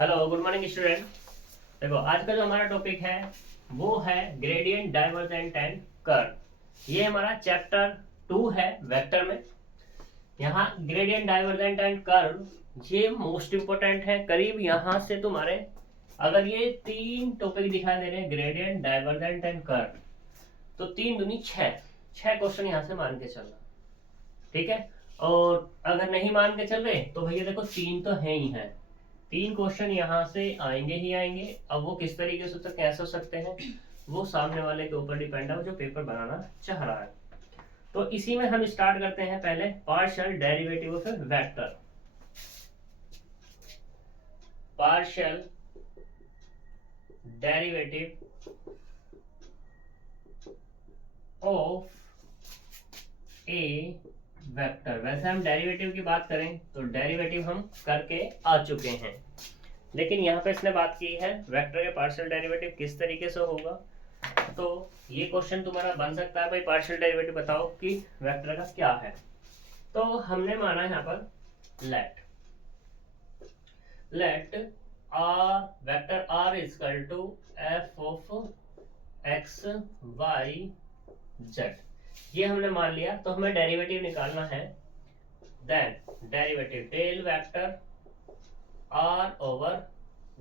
Hello good morning student. देखो आज का जो हमारा टॉपिक है वो है ग्रेडियंट डाइवर्जेंट एंड कर्व। ये हमारा चैप्टर 2 है वेक्टर में। यहाँ ग्रेडियंट डाइवर्जेंट एंड कर्व ये मोस्ट इंपोर्टेंट है। करीब यहाँ से तुम्हारे अगर ये 3 टॉपिक दिखाई दे रहे हैं ग्रेडियंट डाइवर्जेंट एंड कर्व, तो 3 दूनी 6 क्वेश्चन यहाँ से मान के चलना, ठीक है। और अगर नहीं मान के चल रहे तो भैया देखो 3 तो है ही है, 3 क्वेश्चन यहाँ से आएंगे ही आएंगे। अब वो किस तरीके से तो कैसे हो सकते हैं वो सामने वाले के ऊपर डिपेंड है जो पेपर बनाना चाह रहा है। तो इसी में हम स्टार्ट करते हैं पहले partial derivative of vector. Partial derivative of A vector. वैसे हम डेरिवेटिव की बात करें तो डेरिवेटिव हम करके आ चुके हैं, लेकिन यहाँ पे इसने बात की है वेक्टर के पार्शियल डेरिवेटिव किस तरीके से होगा। तो ये क्वेश्चन तुम्हारा बन सकता है भाई पार्शियल डेरिवेटिव बताओ कि वेक्टर का क्या है। तो हमने माना यहाँ पर let r vector r equal to f of x Y z, ये हमने मान लिया। तो हमें डेरिवेटिव निकालना है। Then derivative del vector are over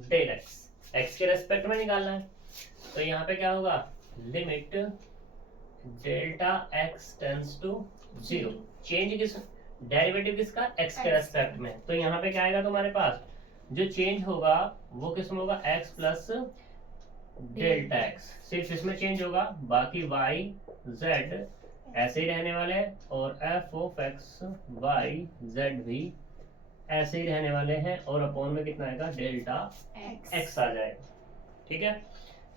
del x के रेस्पेक्ट में निकालना है। तो यहाँ पे क्या होगा, limit delta x tends to 0। Change किस डेरिवेटिव किसका, एक्स के रेस्पेक्ट में। तो यहाँ पे क्या आएगा तुम्हारे पास, जो चेंज होगा वो किसमें होगा, एक्स प्लस डेल्टा एक्स, सिर्फ इसमें चेंज होगा, बाकी वाई जेड ऐसे ही रहने वाले हैं और f of x Y z भी ऐसे ही रहने वाले हैं। और अपॉन में कितना आएगा, डेल्टा एक्स आ जाएगा, ठीक है।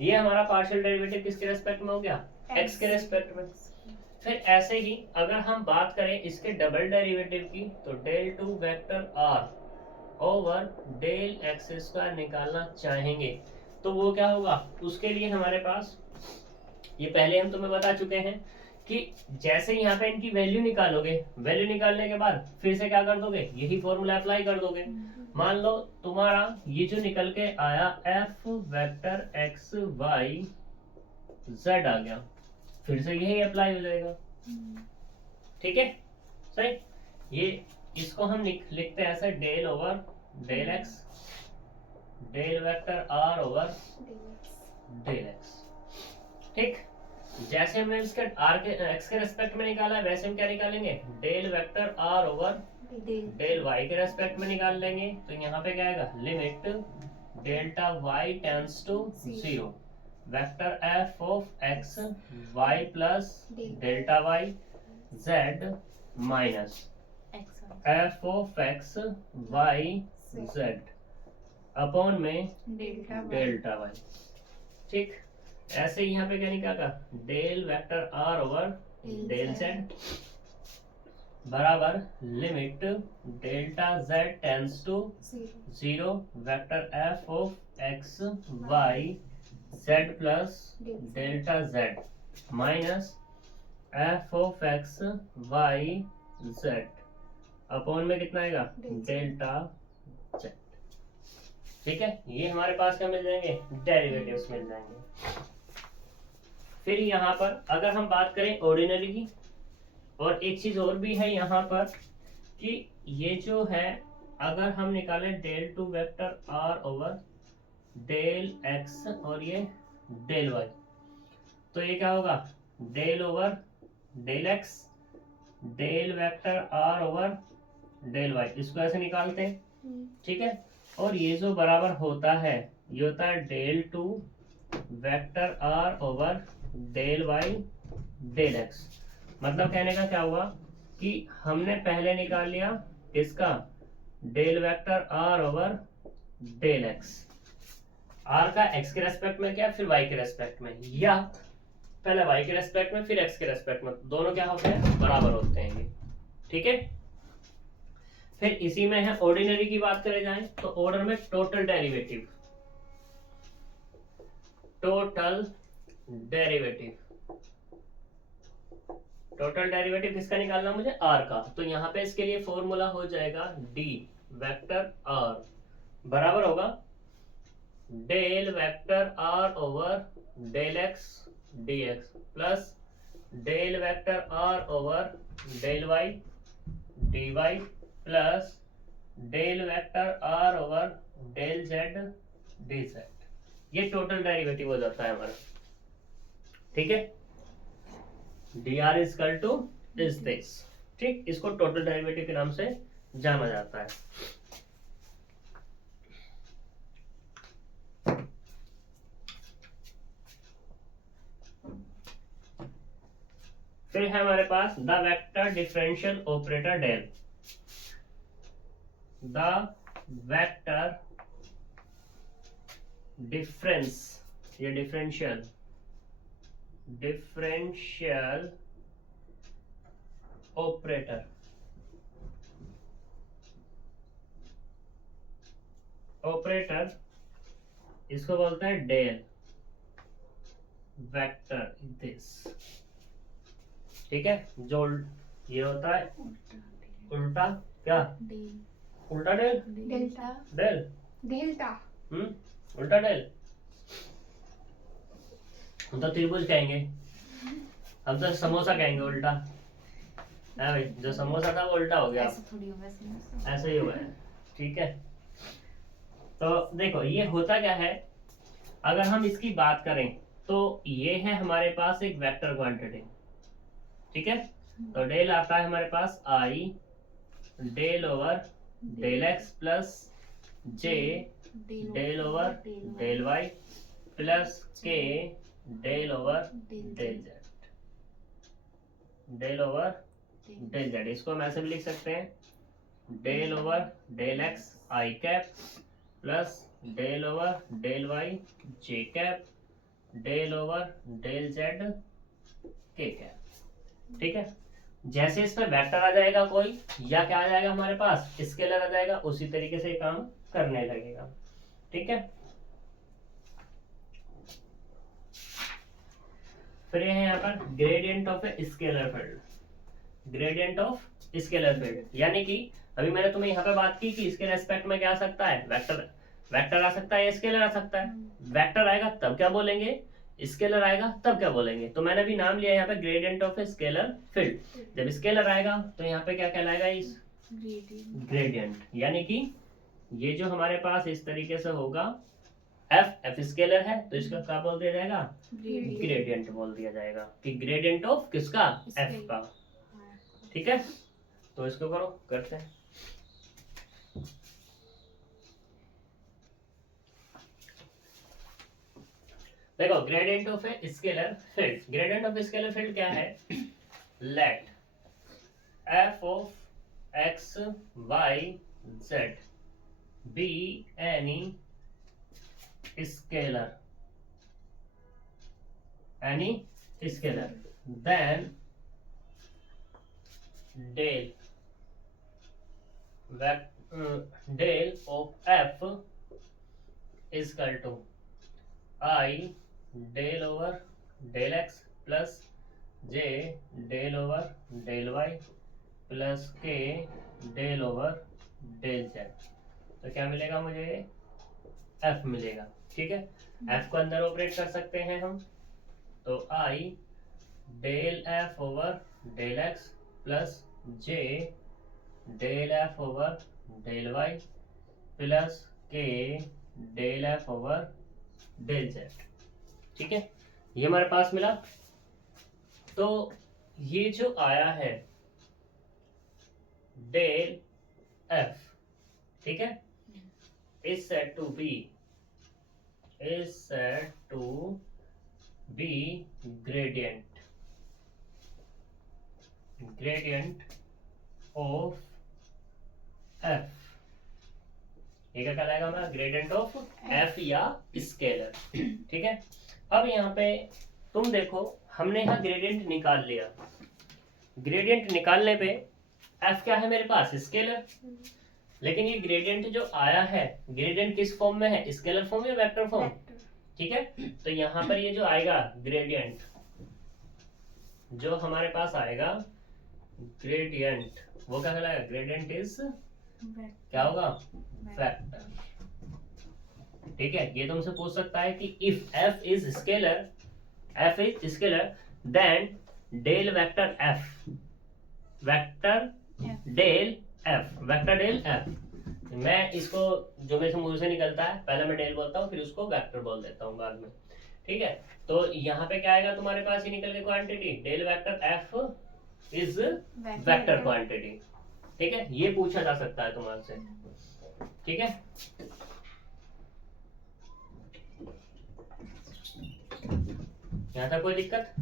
ये हमारा पार्शियल डेरिवेटिव किसके रेस्पेक्ट में हो गया, एक्स के रेस्पेक्ट में। फिर ऐसे ही अगर हम बात करें इसके डबल डेरिवेटिव की, तो del two vector are over del x square निकालना चाहेंगे तो वो क्या होगा, उसके लिए हमारे पास ये पहले हम तुम्हें बता चुके हैं कि जैसे यहाँ पे इनकी वैल्यू निकालोगे, वैल्यू निकालने के बाद फिर से क्या कर दोगे, यही फॉर्मूला अप्लाई कर दोगे। मान लो तुम्हारा ये जो निकल के आया F vector X Y Z आ गया, फिर से यही अप्लाई हो जाएगा, ठीक है सही। ये इसको हम लिखते हैं ऐसे del over del x del vector are over del x, ठीक। जैसे हमने इसके आर के एक्स के रेस्पेक्ट में निकाला है वैसे हम क्या निकालेंगे, del vector are over del Y के रेस्पेक्ट में निकाल लेंगे। तो यहाँ पे क्या आएगा, limit delta Y tends to 0 vector F of x Y plus delta Y Z minus F of x Y Z upon में डेल्टा वाई, ठीक। ऐसे यहाँ पे क्या निकाला, del vector are over del Z बराबर limit delta Z tends to 0 vector F of x Y Z plus delta z minus F of x Y Z upon में कितना आएगा, डेल्टा जेड, ठीक है। ये हमारे पास क्या मिल जाएंगे, डेरिवेटिव्स मिल जाएंगे। फिर यहाँ पर अगर हम बात करें ऑर्डिनरी की, और एक चीज और भी है यहाँ पर कि ये जो है अगर हम निकालें del two vector are over del x और ये डेल वाई, तो ये क्या होगा, del over del x del vector are over del y, इसको ऐसे निकालते हैं, ठीक है। और ये जो बराबर होता है ये होता है del two vector are over del y del x. मतलब कहने का क्या हुआ कि हमने पहले निकाल लिया इसका del vector are over del x, r का एक्स के रेस्पेक्ट में क्या, फिर वाई के रेस्पेक्ट में, या पहले वाई के रेस्पेक्ट में फिर एक्स के रेस्पेक्ट में, दोनों क्या होते हैं, बराबर होते हैं ये, ठीक है। फिर इसी में है ऑर्डिनरी की बात करें जाए तो ऑर्डर में टोटल डेरिवेटिव टोटल डेरिवेटिव किसका निकालना मुझे, आर का। तो यहाँ पे इसके लिए फॉर्मूला हो जाएगा डी वेक्टर आर बराबर होगा del vector are over del x dx plus del vector are over del y dy plus del vector are over del z dz। ये टोटल डेरिवेटिव हो जाता है हमारा, ठीक है। dr is equal to is this, ठीक। इसको total derivative के नाम से जाना जाता है। फिर है हमारे पास the vector differential operator del. The vector difference, ये डिफरेंशियल ऑपरेटर, इसको बोलते हैं डेल वेक्टर दिस, ठीक है। जो ये होता है उल्टा क्या, उल्टा डेल, डेल्टा डेल डेल्टा उल्टा डेल। हम तो त्रिभुज कहेंगे, हम तो समोसा कहेंगे उल्टा है भाई। जो समोसा था वो उल्टा हो गया, ऐसे थोड़ी होगा समोसा। ऐसे ही हुआ है, ठीक है। तो देखो ये होता क्या है, अगर हम इसकी बात करें तो ये है हमारे पास एक वेक्टर क्वांटिटी, ठीक है। तो डेल आता है हमारे पास I del over del X plus J del over del Y plus K del over del Z, del over del Z. इसको हम ऐसे भी लिख सकते हैं डेल ओवर डेल एक्स आई cap plus del over del Y जे cap del over del Z के cap, ठीक है। जैसे इसमें वेक्टर आ जाएगा कोई, या क्या आ जाएगा हमारे पास, स्केलर आ जाएगा, उसी तरीके से काम करने लगेगा, ठीक है। फिर ये है यहाँ पर gradient of a scalar field, gradient of scalar field, यानी कि अभी मैंने तुम्हें यहाँ पे बात की कि इसके रेस्पेक्ट में क्या आ सकता है, वेक्टर, वेक्टर आ सकता है या स्केलर आ सकता है। वेक्टर आएगा तब क्या बोलेंगे, स्केलर आएगा तब क्या बोलेंगे। तो मैंने भी नाम लिया यहाँ पे gradient of a scalar field. जब स्केलर आएगा तो यहाँ पे क्या कहलाएगा, इस ग्रेडियंट, यानी कि ये जो हमारे पास इस तरीके से होगा, एफ स्केलर है तो इसका क्या बोल दिया जाएगा, ग्रेडियंट बोल दिया जाएगा, कि ग्रेडियंट ऑफ किसका, एफ का, ठीक है। तो इसको करो, करते हैं। देखो gradient of a scalar field, gradient of scalar field क्या है, let f of x Y z be any scalar, any scalar, then del del of f is equal to I del over del x plus j del over del y plus k del over del z। तो क्या मिलेगा मुझे, f मिलेगा, ठीक है। f को अंदर operate कर सकते हैं हम, तो i del f over del x plus j del f over del y plus k del f over del z, ठीक है। ये हमारे पास मिला। तो ये जो आया है डेल f, ठीक है, is said to be gradient of f। ये क्या कहलाएगा हमारा, ग्रेडियंट ऑफ f या स्केलर, ठीक है। अब यहाँ पे तुम देखो, हमने यहाँ ग्रेडियंट निकाल लिया, ग्रेडियंट निकालने पे f क्या है मेरे पास, स्केलर। लेकिन ये ग्रेडियंट जो आया है, ग्रेडियंट किस फॉर्म में है, स्केलर फॉर्म या वेक्टर फॉर्म, ठीक है। तो यहाँ पर ये जो आएगा ग्रेडियंट, जो हमारे पास आएगा ग्रेडियंट, वो क्या कहलाएगा, ग्रेडियंट इज क्या होगा, वेक्टर, ठीक है, ये तुमसे पूछ सकता है कि if f is scalar, then del vector f, vector del f। मैं इसको जो मेरे मुंह से निकलता है पहले मैं डेल बोलता हूँ, फिर उसको वेक्टर बोल देता हूँ बाद में। ठीक है, तो यहाँ पे क्या आएगा तुम्हारे पास, ये निकल के quantity del vector f is vector quantity. ठीक है, ये पूछा जा सकता है तुम्हारे से। ठीक है, यहाँ तक कोई दिक्कत?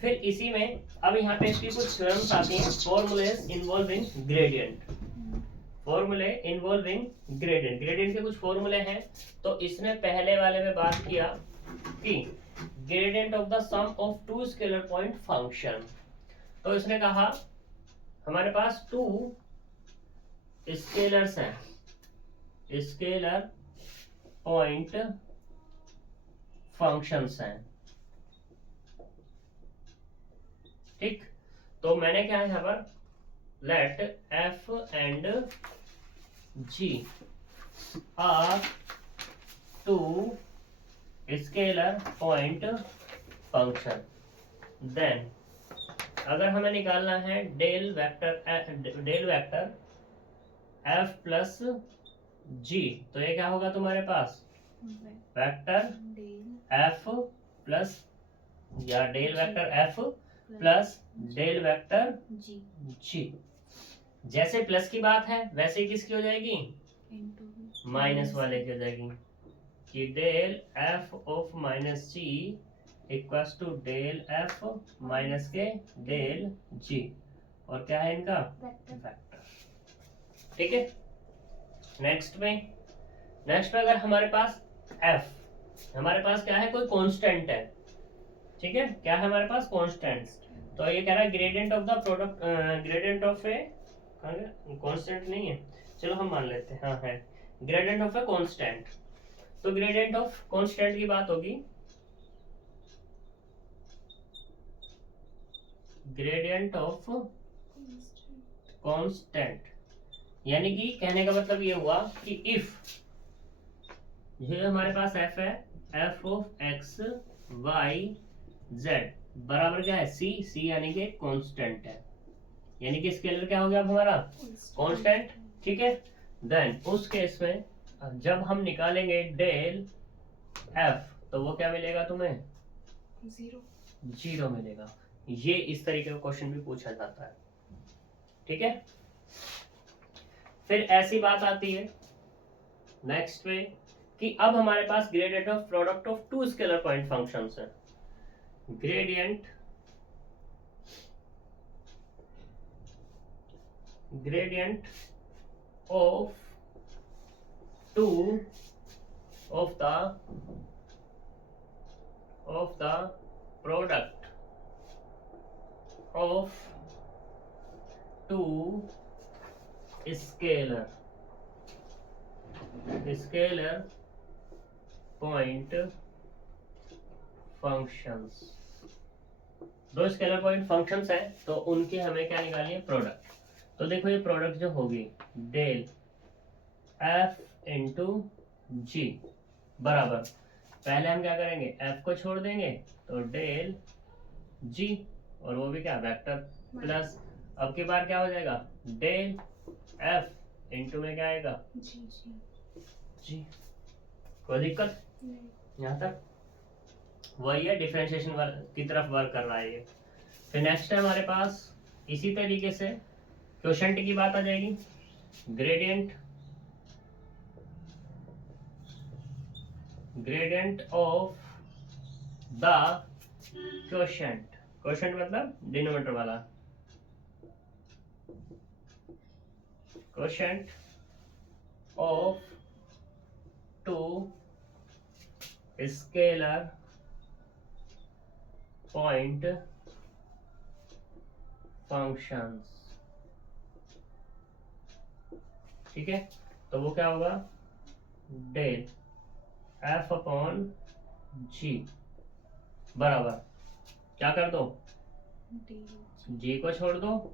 फिर इसी में अब यहाँ पे इसकी कुछ थ्योरम्स आती हैं, फॉर्मूलेस इन्वॉल्विंग ग्रेडियंट, फॉर्मूले इन्वॉल्विंग ग्रेडियंट, ग्रेडियंट के कुछ फॉर्मूले हैं। तो इसने पहले वाले में बात किया कि gradient of the sum of two scalar point function. तो इसने कहा हमारे पास टू स्केलर्स हैं, स्केलर पॉइंट फंक्शंस हैं। ठीक, तो मैंने क्या है यहाँ पर, let f and g are two scalar point function, then अगर हमें निकालना है del vector f plus g, तो ये क्या होगा तुम्हारे पास, वेक्टर f प्लस या del vector f plus del vector g। जैसे प्लस की बात है वैसे ही किसकी हो जाएगी, माइनस वाले की हो जाएगी, कि del f of minus g equals to del f minus के डेल g, और क्या है इनका वेक्टर। ठीक है, नेक्स्ट में अगर हमारे पास f, हमारे पास क्या है, कोई कांस्टेंट है। ठीक है, क्या है हमारे पास, कांस्टेंट्स। तो ये कह रहा है gradient of the product, gradient of a constant नहीं है, चलो हम मान लेते हैं, हाँ है, ग्रेडियंट ऑफ ए कांस्टेंट। तो ग्रेडियंट ऑफ कांस्टेंट की बात होगी, ग्रेडियंट ऑफ कांस्टेंट, यानी कि कहने का मतलब ये हुआ कि इफ ये हमारे पास f है, f of x y z बराबर क्या है, c यानी कि कांस्टेंट है, यानी कि स्केलर क्या हो गया अब हमारा, कांस्टेंट। ठीक है, देन उस केस में जब हम निकालेंगे डेल f, तो वो क्या मिलेगा तुम्हें, जीरो मिलेगा। ये इस तरीके का क्वेश्चन भी पूछा जाता है। ठीक है, फिर ऐसी बात आती है नेक्स्ट में कि अब हमारे पास gradient of product of two scalar point functions है, gradient of two of the product of two scalar point functions। दो स्केलर पॉइंट फंक्शंस हैं, तो उनके हमें क्या निकालनी है, प्रोडक्ट। तो देखो ये प्रोडक्ट जो होगी डेल f इंटू जी बराबर, पहले हम क्या करेंगे, f को छोड़ देंगे तो डेल g, और वो भी क्या वेक्टर, प्लस अब की बार क्या हो जाएगा, डेल f इंटू में क्या आएगा, जी। कोई दिक्कत यहाँ तक? वही है, डिफरेंशिएशन की तरफ वर्क कर रहा है ये। फिर नेक्स्ट है हमारे पास इसी तरीके से क्वोशंट की बात आ जाएगी, gradient of the quotient, quotient मतलब डिनोमिनेटर वाला, quotient of two scalar point functions. ठीक है, तो वो क्या होगा, डेल f अपॉन g बराबर क्या कर दो, g को छोड़ दो,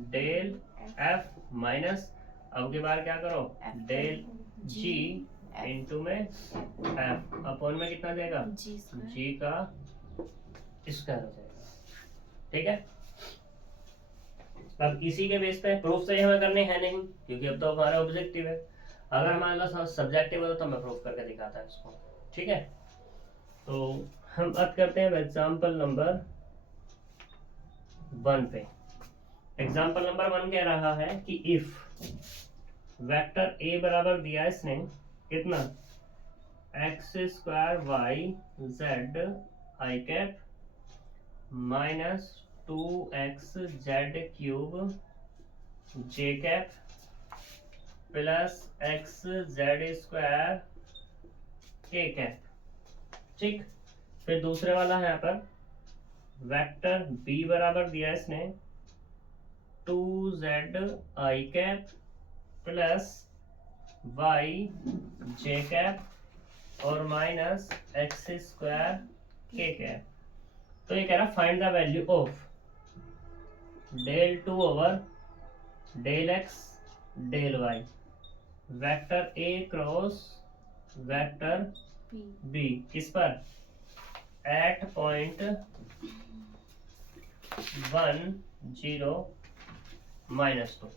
डेल f माइनस अब की बार क्या करो, डेल g इंटू में एफ अपॉन में कितना देगा जी स्क्वायर जी का स्क्वायर हो जाएगा। ठीक है, अब इसी के बेस पे प्रूफ तो ये हमें करने हैं नहीं, क्योंकि अब तो हमारा ऑब्जेक्टिव है। अगर हमारे पास सब्जेक्टिव है तो मैं प्रूफ करके दिखाता हूँ इसको। ठीक है, तो हम बात करते हैं एग्जाम्पल नंबर 1 पे। एग्जाम्पल नंबर 1 कह रहा है कि इफ वेक्टर ए बराबर दिया इसने कितना x square y z i cap minus 2x Z cube j cap plus x z square k cap. ठीक, फिर दूसरे वाला है यहाँ पर वेक्टर बी बराबर दिया इसने 2z i cap plus y J cap और minus x square k cap. तो ये कह रहा find the value of del 2 over del x del y vector a cross vector b b किस पर एट पॉइंट 1 0 माइनस 2।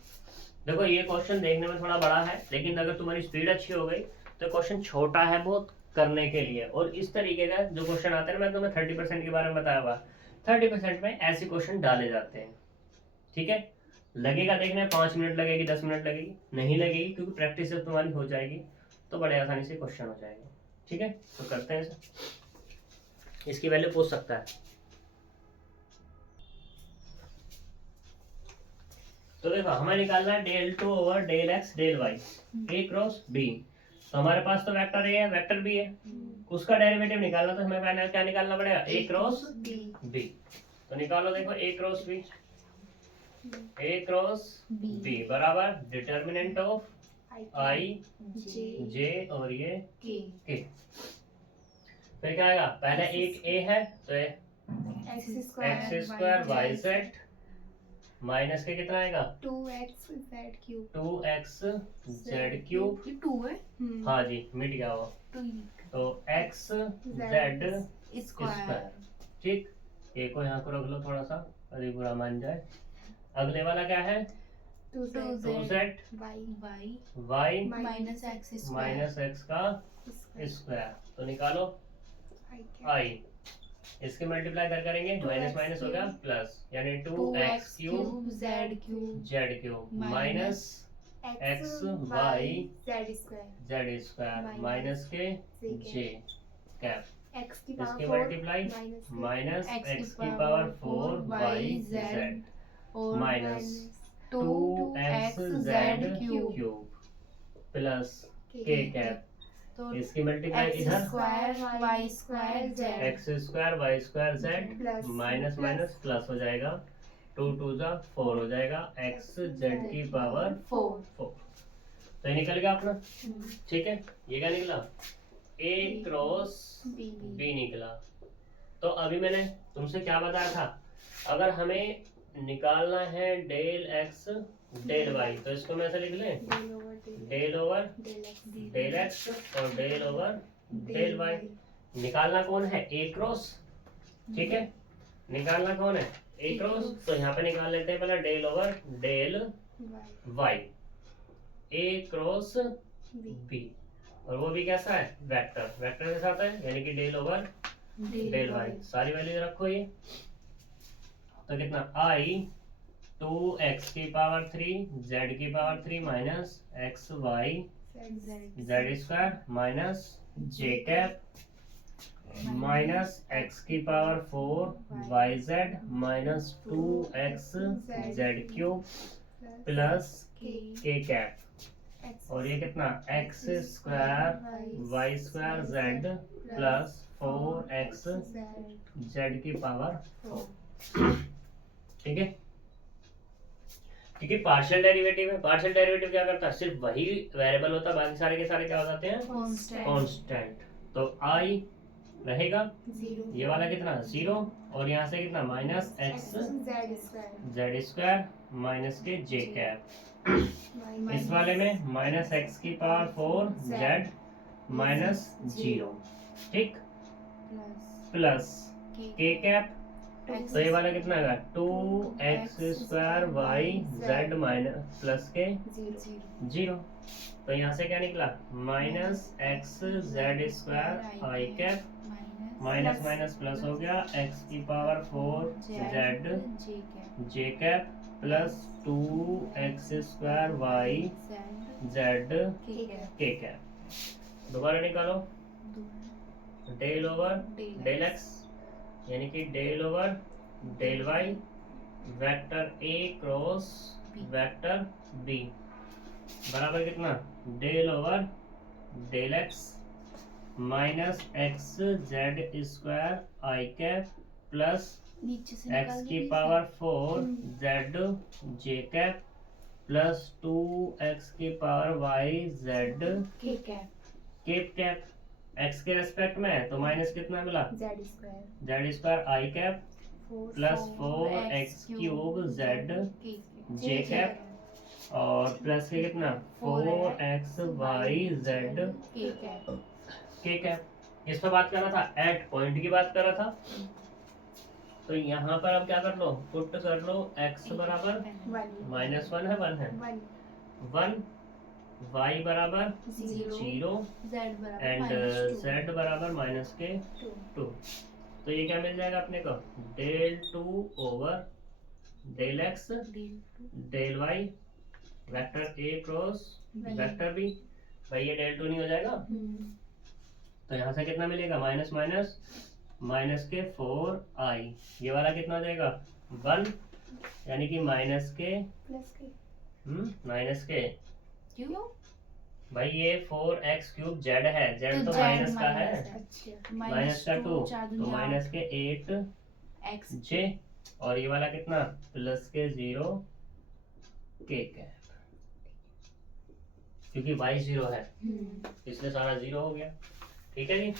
देखो ये question देखने में थोड़ा बड़ा है, लेकिन अगर तुम्हारी स्पीड अच्छी हो गई तो क्वेश्चन छोटा है बहुत करने के लिए। और इस तरीके का जो क्वेश्चन आते हैं, मैं तुम्हें 30% के बारे में बताया हुआ, 30% में ऐसे क्वेश्चन डाले जाते हैं। ठीक है, लगेगा देखने 5 मिनट लगेगी 10 मिनट लगेगी, नहीं लगेगी, क्योंकि प्रैक्टिस जब तुम्हारी हो जाएगी तो बड़े आसानी से क्वेश्चन हो जाएंगे। ठीक है, तो करते हैं इसे। इसकी वैल्यू पूछ सकता है। तो देखो हमें निकालना है del 2 over del x del Y A cross B. तो हमारे पास तो वेक्टर ए है वेक्टर बी है, उसका डेरिवेटिव निकालना, तो हमें पहले क्या निकालना पड़ेगा ए क्रॉस बी। तो निकालो, देखो ए क्रॉस बी, ए क्रॉस बी बराबर डिटर्मिनेंट ऑफ आई जे और ये के। फिर क्या आएगा, पहले एक ए है तो x square y Z minus k कितना आएगा 2x z cube 2x Z cube. ये 2 है हाँ जी, मिट गया वो। तो x z स्क्वायर। ठीक, ए को यहाँ को रख लो थोड़ा सा, अरे बुरा मान जाए। अगले वाला क्या है 2z y माइनस x का स्क्वायर। तो निकालो i, इसके मल्टीप्लाई करेंगे, माइनस माइनस हो गया प्लस, यानी 2x cube z cube minus x Y Z square minus के जे कैप। इसके मल्टीप्लाई माइनस एक्स की power 4 Y Z minus 2x Z cube plus के कैप। तो इसकी मल्टीप्लाई इधर y square z x square Y square z minus minus plus हो जाएगा, 2 2 जा 4 हो जाएगा, एक्स जेड की पावर 4। तो ये निकल गया अपना। ठीक है, ये क्या निकला ए क्रॉस बी निकला। तो अभी मैंने तुमसे क्या बताया था, अगर हमें निकालना है डेल एक्स डेल वाई, तो इसको मैं ऐसे लिख लें डेल ओवर डेल एक्स और डेल ओवर डेल वाई। निकालना कौन है ए क्रॉस। ठीक है, निकालना कौन है ए क्रॉस, तो यहाँ पे निकाल लेते हैं पहले del over del Y A cross B, और वो भी कैसा है वेक्टर, वेक्टर के साथ है, यानी कि डेल ओवर डेल वाई। सारी वैल्यू रखो ये, तो कितना आई 2x की पावर 3 z की power 3 minus x Y Z square minus J cap minus x की power 4 Y Z minus 2x Z cube plus के कैप, और ये कितना x square Y square Z plus 4x जेड की power 4। ठीक है, क्योंकि पार्शियल डेरिवेटिव है, पार्शियल डेरिवेटिव क्या करता है, सिर्फ वही वेरिएबल होता है, बाकी सारे के सारे क्या हो जाते हैं कांस्टेंट। तो आई रहेगा ये वाला कितना 0, और यहाँ से कितना minus x z square minus के जे कैप। इस वाले में माइनस एक्स की पावर 4 जेड माइनस जीरो, ठीक, प्लस के कैप, तो ये वाला कितना आएगा 2x² y z minus plus के जीरो, तो यहाँ से क्या निकला -x(z²) i cap, minus minus plus हो गया x⁴ z j cap plus 2x² y z k cap. दोबारा निकालो, डेल ओवर डेल एक्स यानी कि del over del y vector a cross vector b बराबर कितना del over del x minus x(z²) i cap plus x⁴ z j cap plus 2x⁴y z cap cap, x के respect में है तो minus कितना मिला z² i cap plus 4x³ z j cap और plus k कितना 4xy z k cap. इस पर बात कर रहा था, एट पॉइंट की बात कर रहा था, तो यहाँ पर अब क्या कर लो, पुट कर लो x बराबर -1 है 1 है 1 y बराबर 0 एंड z बराबर -2, तो ये क्या मिल जाएगा अपने को del 2 over del x del y vector a cross vector b, भाई ये डेल 2 नहीं हो जाएगा, तो यहाँ से कितना मिलेगा माइनस माइनस माइनस के 4i, ये वाला कितना हो जाएगा 1 यानी कि माइनस के क्यों भाई ये 4x³ z है, z तो माइनस का है, माइनस का 2 तो माइनस के 8j और ये वाला कितना प्लस के 0 k कैप, क्योंकि y 0 है इसलिए सारा 0 हो गया, ठीक है जी,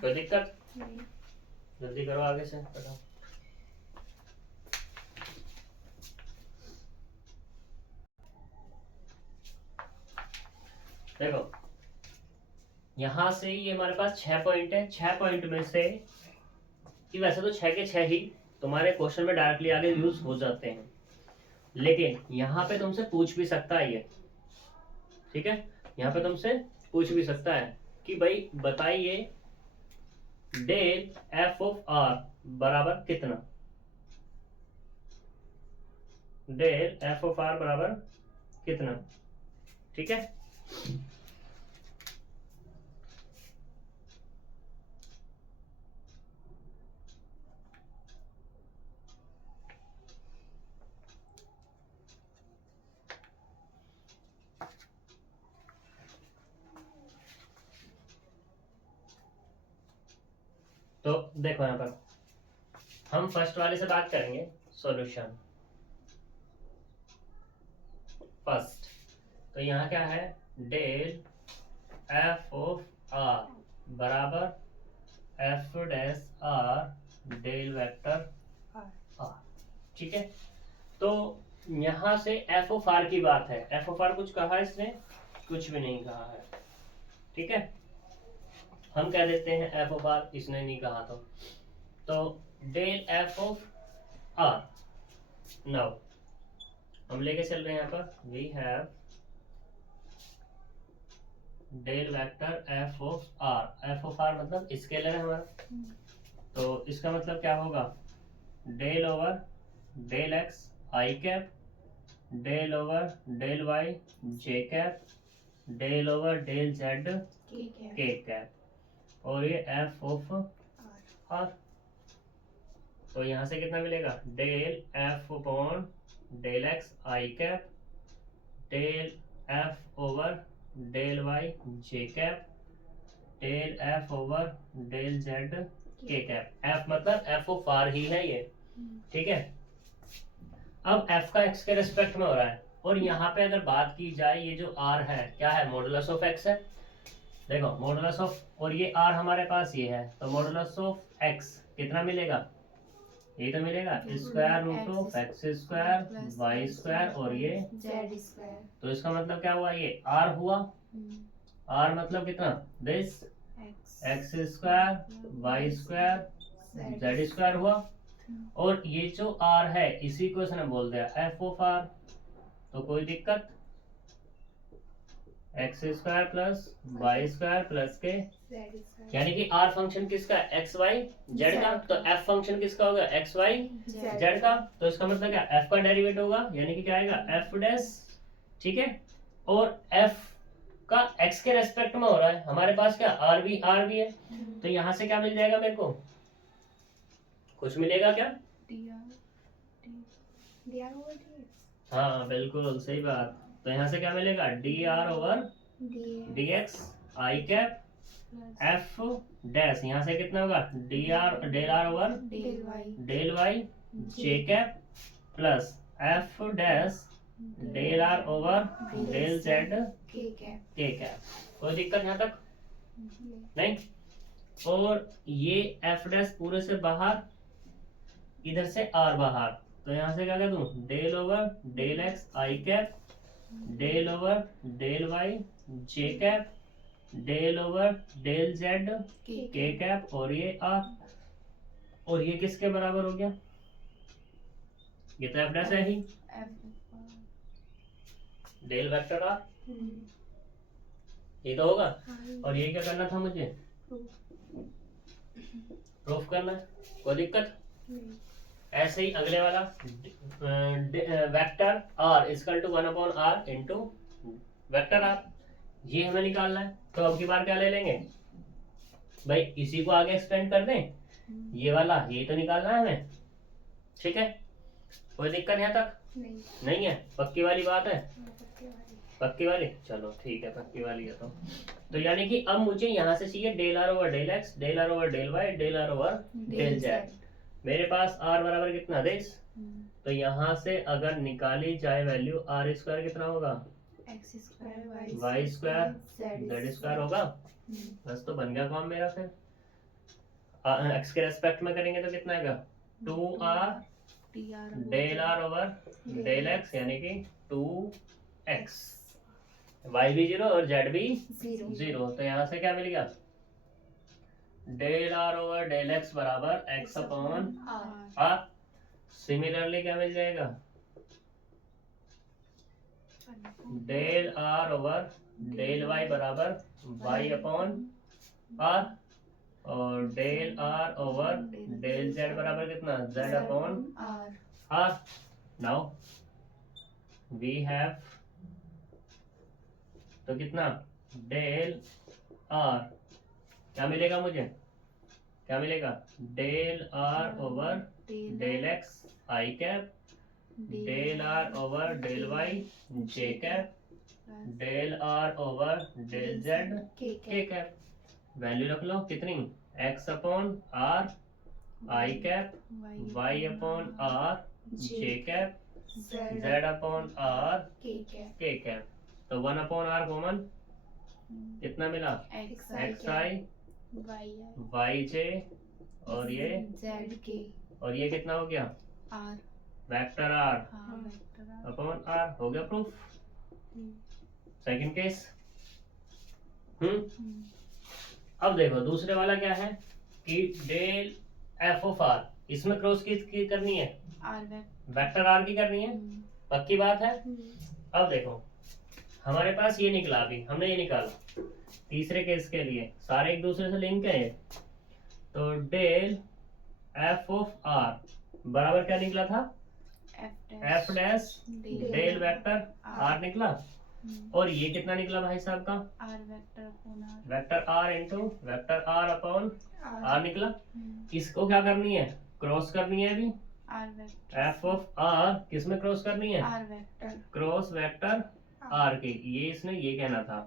कोई दिक्कत, जल्दी करो आगे से बताओ। देखो यहां से ये हमारे पास 6 पॉइंट है, 6 पॉइंट में से कि वैसे तो 6 के 6 ही तुम्हारे क्वेश्चन में डायरेक्टली आगे यूज हो जाते हैं, लेकिन यहाँ पे तुमसे पूछ भी सकता है ये, ठीक है, यहाँ पे तुमसे पूछ भी सकता है कि भाई बताइए डेल f ऑफ r बराबर कितना, डेल f ऑफ r बराबर कितना, ठीक है, तो देखो यहाँ पर हम फर्स्ट वाले से बात करेंगे, सॉल्यूशन फर्स्ट, तो यहाँ क्या है डेल f ऑफ r बराबर f dash r del vector r, ठीक है, तो यहाँ से f ऑफ r की बात है, f ऑफ r कुछ कहा है इसने, कुछ भी नहीं कहा है, ठीक है, हम कह देते हैं f ऑफ r, इसने नहीं कहा तो del f of r, now हम लेके चल रहे हैं यहाँ पर we have del vector f of r मतलब स्केलर है हमारा, तो इसका मतलब क्या होगा del over del x i cap del over del y j cap del over del z k cap और ये f ऑफ r, तो यहाँ से कितना मिलेगा del f upon del x i cap del f over del y j cap del f over del z k cap, f मतलब f of r ही है ये, ठीक है, अब f का x के रेस्पेक्ट में हो रहा है, और यहाँ पे अगर बात की जाए ये जो r है क्या है मॉडुलस ऑफ x है, देखो मॉडुलस ऑफ, और ये r हमारे पास ये है, तो मॉडुलस ऑफ x कितना मिलेगा, ये तो मिलेगा square root of x² y² और ये z², तो इसका मतलब क्या हुआ ये r हुआ आर मतलब कितना, this x square Y square z square हुआ, और ये जो आर है इसी को इसने बोल दिया एफ ऑफ आर, तो कोई दिक्कत, x square plus y square plus के, यानी कि आर फंक्शन किसका, एक्स वाई जेड का, तो एफ फंक्शन किसका होगा, एक्स वाई जेड का, तो इसका मतलब क्या, एफ का डेरिवेटिव होगा, यानी कि क्या आएगा एफ डैश, ठीक है, और एफ का एक्स के रेस्पेक्ट में हो रहा है, हमारे पास क्या आर भी है, तो यहाँ से क्या मिल जाएगा मेरे को, कुछ मिलेगा क्या, हाँ बिल्कुल सही बात, तो यहाँ से क्या मिलेगा, D R over D X आई कैप एफ डैश, यहाँ से कितना होगा, del are over del Y J cap plus F dash del are over del Z के कैप, कोई दिक्कत यहाँ तक नहीं, और ये एफ डैश पूरे से बाहर, इधर से आर बाहर, तो यहाँ से क्या कर दूं, डेल ओवर डेल एक्स आई cap del over del Y जे cap del over del Z के कैप, और ये आर, और ये किसके बराबर हो गया, ये तो एफ डैश है ही, डेल वेक्टर आर, ये तो होगा, और ये क्या करना था मुझे, प्रूफ करना है, कोई दिक्कत, ऐसे ही अगले वाला vector r equal to 1/r into vector r, ये हमें निकालना है, तो अब की बार क्या ले लेंगे भाई, इसी को आगे एक्सपेंड कर दें, ये वाला ये तो निकालना है हमें, ठीक है, कोई दिक्कत यहाँ तक नहीं है, पक्की वाली बात है, पक्की वाली, चलो ठीक है पक्की वाली है, तो यानी कि अब मुझे यहाँ से चाहिए del are over del x del are over del y del are over del z, मेरे पास आर बराबर कितना दिस, तो यहाँ से अगर निकाली जाए वैल्यू आर स्क्वायर कितना होगा, वाई स्क्वायर जेड स्क्वायर होगा, बस तो बन गया काम मेरा, फिर एक्स के रेस्पेक्ट में करेंगे तो कितना आएगा, 2r del are over del x, यानी कि 2x, y भी 0 और z भी 0, तो यहाँ से क्या मिल गया, del are over del x बराबर x अपॉन आर, सिमिलरली क्या मिल जाएगा, del are over del y बराबर y अपॉन आर, और del are over del Z बराबर कितना, z upon r, now we have, तो कितना, डेल आर क्या मिलेगा मुझे, क्या मिलेगा, del are over del x I cap del are over del Y J cap del are over del Z के कैप, वैल्यू रख लो कितनी, x upon r i cap y upon r j cap z upon r k cap, तो 1 upon are common कितना मिला, x आई Y जे, और ये और ये कितना हो गया, वेक्टर आर अपॉन आर, हो गया प्रूफ, सेकंड केस। अब देखो दूसरे वाला क्या है कि डेल एफ ऑफ आर, इसमें क्रॉस की करनी है, वेक्टर आर की करनी है, पक्की बात है। अब देखो हमारे पास ये निकला, अभी हमने ये निकाला तीसरे केस के लिए, सारे एक दूसरे से लिंक है, तो डेल एफ ऑफ आर बराबर क्या निकला था, f dash del vector r निकला, और ये कितना निकला भाई साहब का, vector r into vector are upon r निकला। इसको क्या करनी है, क्रॉस करनी है अभी, एफ ऑफ आर किसमें क्रॉस करनी है, क्रॉस वेक्टर आर के, ये इसने ये कहना था,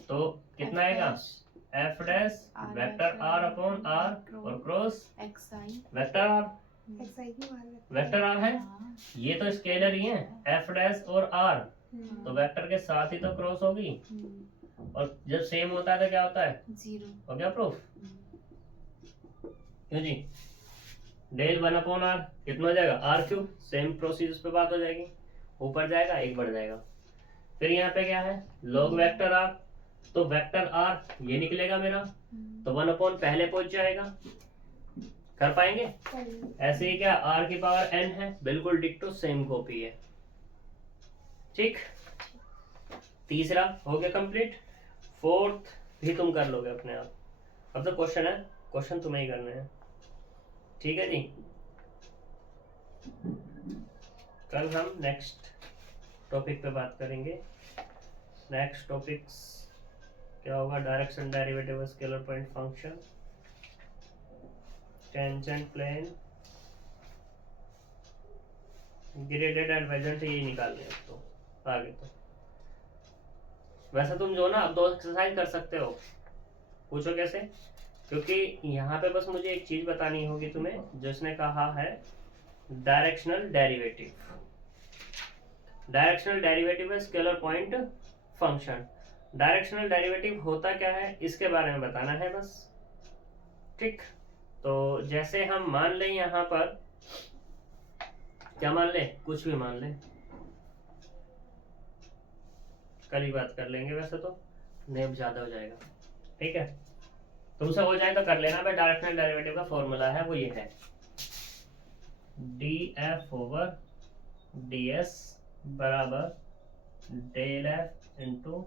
तो कितना आएगा, F dash vector are upon are और cross vector R, vector R है, ये तो स्केलर ही है, एफ डैश और आर, तो वेक्टर के साथ ही तो क्रॉस होगी, और जब सेम होता है तो क्या होता है, जीरो, हो गया प्रूफ, क्यों जी, डेल 1 अपॉन आर कितना हो जाएगा, आर क्यूब, सेम प्रोसीजर पे बात हो जाएगी, ऊपर जाएगा एक बढ़ जाएगा। फिर यहाँ पे क्या है, लॉग वेक्टर आर, तो वेक्टर आर ये निकलेगा मेरा, तो 1 पहले पहुंच जाएगा। कर पाएंगे? ऐसे ही क्या आर की पावर n है, बिल्कुल डिक्टो सेम कॉपी है। ठीक, तीसरा हो गया कंप्लीट। फोर्थ भी तुम कर लोगे अपने आप। अब तो क्वेश्चन है, क्वेश्चन तुम्हें ही करने हैं। ठीक है जी। कल हम नेक्स्ट टॉपिक पे बात करेंगे। नेक्स्ट टॉपिक्स क्या होगा? Direction derivative, scalar point function, tangent plane, gradient divergence, ये निकालने हैं तो आगे। तो वैसे तुम जो ना अब 2 एक्सरसाइज कर सकते हो। पूछो कैसे? क्योंकि यहाँ पे बस मुझे एक चीज बतानी होगी तुम्हें, जिसने कहा है डायरेक्शनल डेरिवेटिव। डायरेक्शनल डेरिवेटिव है scalar point function. Directional derivative होता क्या है इसके बारे में बताना है बस। ठीक, तो जैसे हम मान लें यहाँ पर, क्या मान लें? कुछ भी मान लें, कल ही बात कर लेंगे। वैसे तो नेम ज्यादा हो जाएगा। ठीक है, तुमसे हो जाए तो कर लेना। भाई डायरेक्शनल डेरिवेटिव का फॉर्मूला है वो ये है, df ओवर ds बराबर डेल एफ इंटू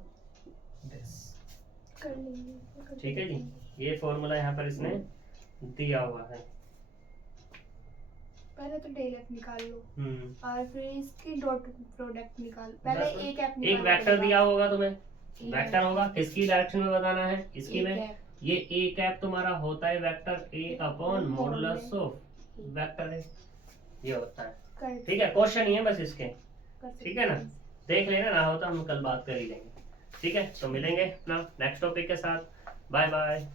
दिस। ठीक है जी, ये फॉर्मूला यहाँ पर इसने दिया हुआ है। पहले तो डेल एफ निकाल लो और फिर इसकी डॉट प्रोडक्ट निकाल। पहले एक एफ एक वेक्टर दिया होगा तुम्हें, वेक्टर होगा किसकी डायरेक्शन में बताना है, इसकी में। ये ए कैप तुम्हारा होता है vector A upon modulus of vector है, ये होता है। ठीक है, क्वेश्चन ही है बस इसके। ठीक है ना, देख लेना, ना हो तो हम कल बात कर ही लेंगे। ठीक है, तो मिलेंगे अपना नेक्स्ट टॉपिक के साथ। Bye bye.